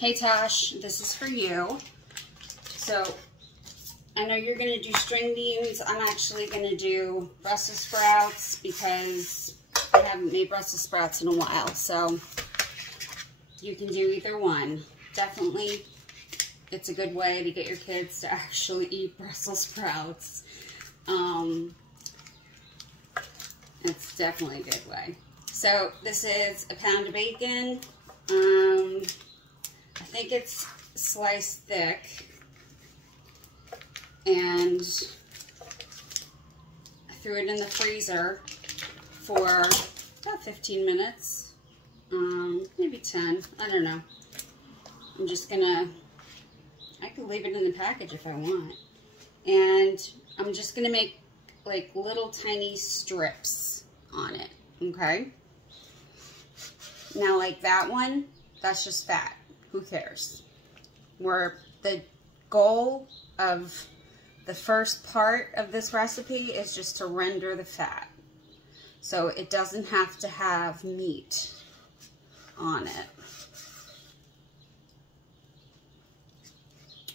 Hey Tosh, this is for you. So, I know you're going to do string beans. I'm actually going to do Brussels sprouts because I haven't made Brussels sprouts in a while. So, you can do either one. Definitely, it's a good way to get your kids to actually eat Brussels sprouts. It's definitely a good way. So, this is a pound of bacon. I think it's sliced thick, and I threw it in the freezer for about 15 minutes, maybe 10, I don't know. I'm just gonna, I could leave it in the package if I want, and I'm just gonna make like little tiny strips on it, okay? Now like that one, that's just fat. Who cares? Where the goal of the first part of this recipe is just to render the fat. So it doesn't have to have meat on it.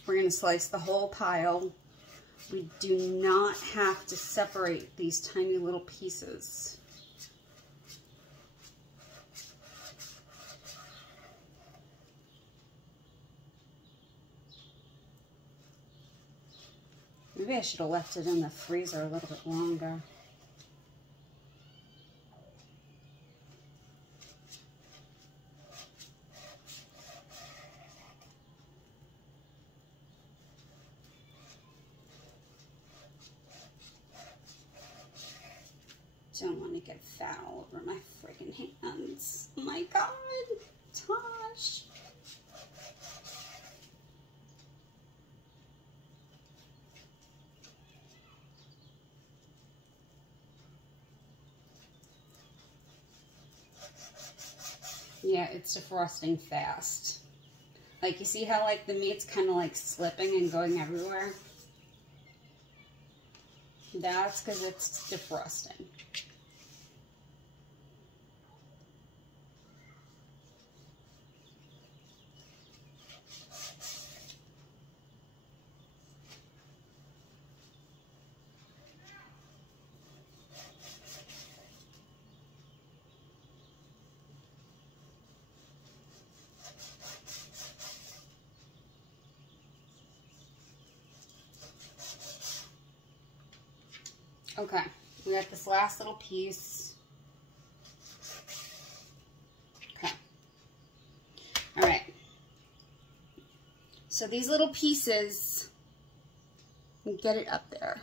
We're going to slice the whole pile. We do not have to separate these tiny little pieces. Maybe I should have left it in the freezer a little bit longer. Don't want to get fat all over my freaking hands. Oh my God, Tosh. Yeah, it's defrosting fast. Like, you see how, like, the meat's kind of, like, slipping and going everywhere? That's because it's defrosting. Okay, we got this last little piece. Okay. All right. So these little pieces, get it up there.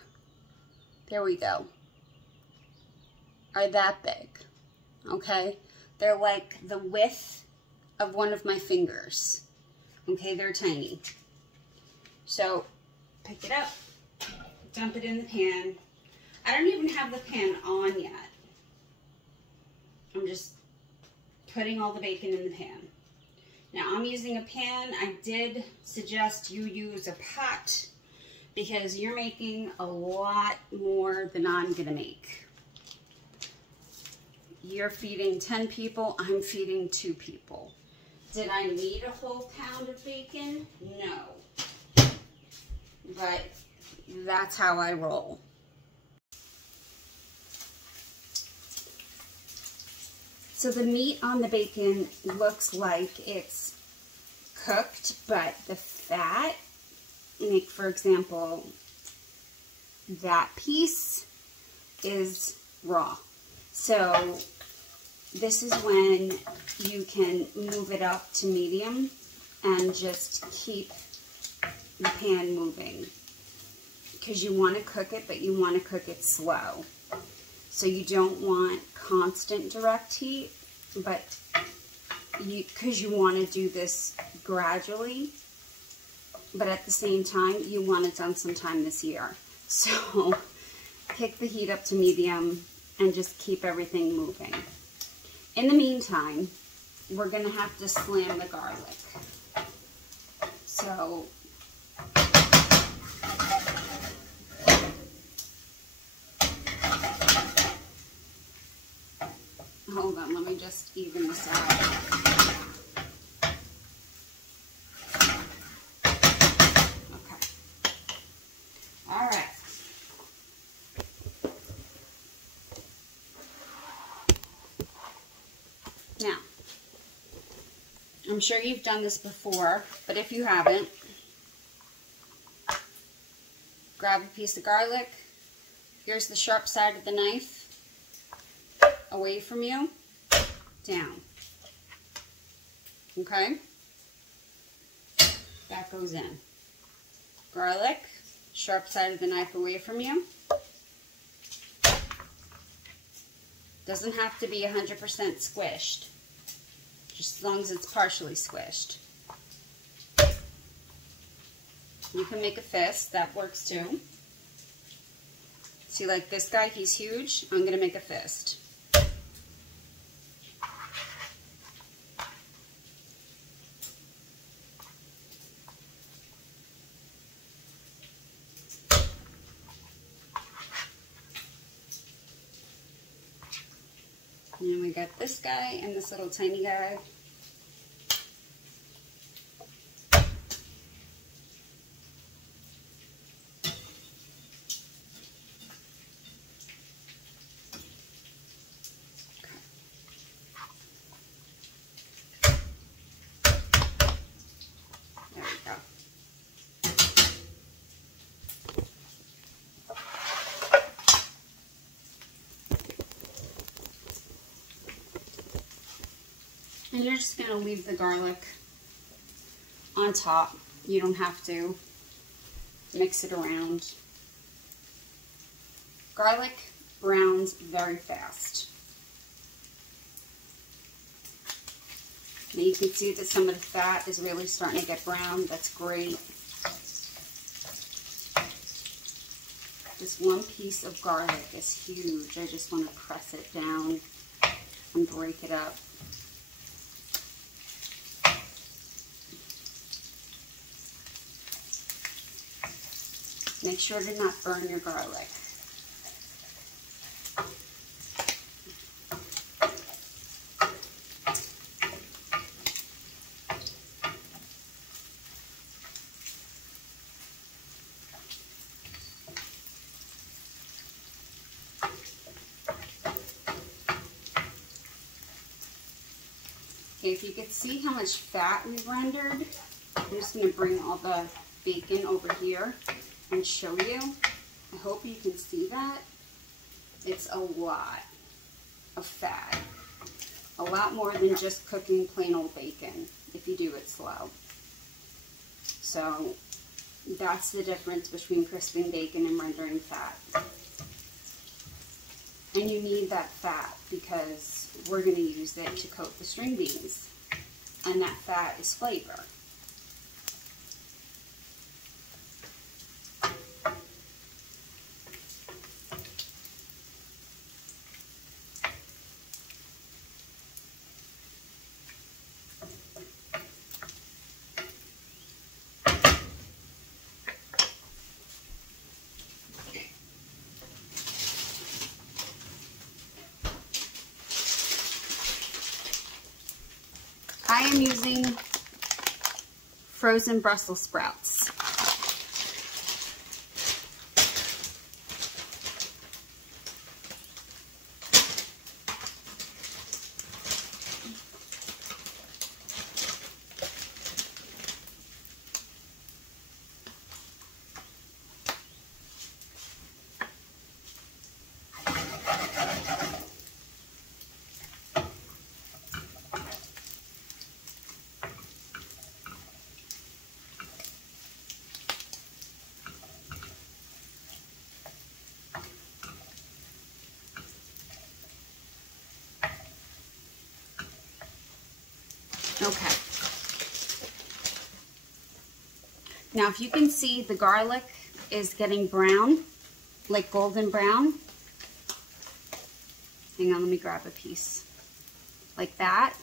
There we go. Are that big. Okay? They're like the width of one of my fingers. Okay, they're tiny. So pick it up, dump it in the pan. I don't even have the pan on yet. I'm just putting all the bacon in the pan. Now I'm using a pan. I did suggest you use a pot because you're making a lot more than I'm gonna make. You're feeding 10 people, I'm feeding 2 people. Did I need a whole pound of bacon? No. But that's how I roll. So the meat on the bacon looks like it's cooked, but the fat, like for example, that piece is raw. So this is when you can move it up to medium and just keep the pan moving. Because you want to cook it, but you want to cook it slow. So you don't want constant direct heat, but because you want to do this gradually, but at the same time, you want it done sometime this year. So pick the heat up to medium and just keep everything moving. In the meantime, we're going to have to slam the garlic. So hold on, let me just even this out. I'm sure you've done this before, but if you haven't, grab a piece of garlic. Here's the sharp side of the knife. Away from you, down. Okay? That goes in. Garlic, sharp side of the knife away from you. Doesn't have to be 100% squished, just as long as it's partially squished. You can make a fist, that works too. See, like this guy, he's huge. I'm gonna make a fist. And we got this guy and this little tiny guy. There we go. And you're just going to leave the garlic on top. You don't have to mix it around. Garlic browns very fast. Now you can see that some of the fat is really starting to get brown. That's great. Just one piece of garlic is huge. I just want to press it down and break it up. Make sure to not burn your garlic. Okay, if you could see how much fat we've rendered, I'm just going to bring all the bacon over here and show you. I hope you can see that. It's a lot of fat. A lot more than just cooking plain old bacon if you do it slow. So that's the difference between crisping bacon and rendering fat. And you need that fat because we're going to use it to coat the string beans. And that fat is flavor. I am using frozen Brussels sprouts. Okay. Now, if you can see, the garlic is getting brown, like golden brown. Hang on, let me grab a piece. Like that.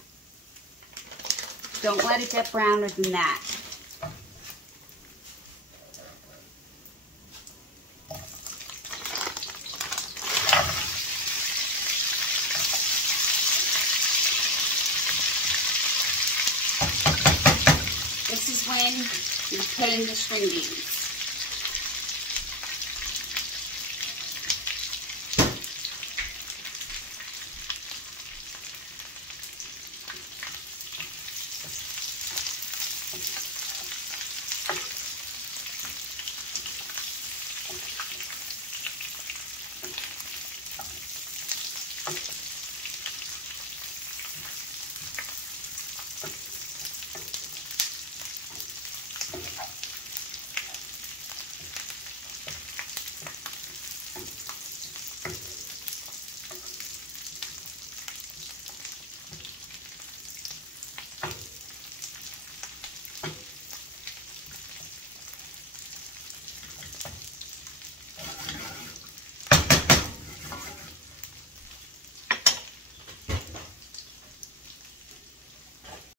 Don't let it get browner than that. This is when you put in the string beans.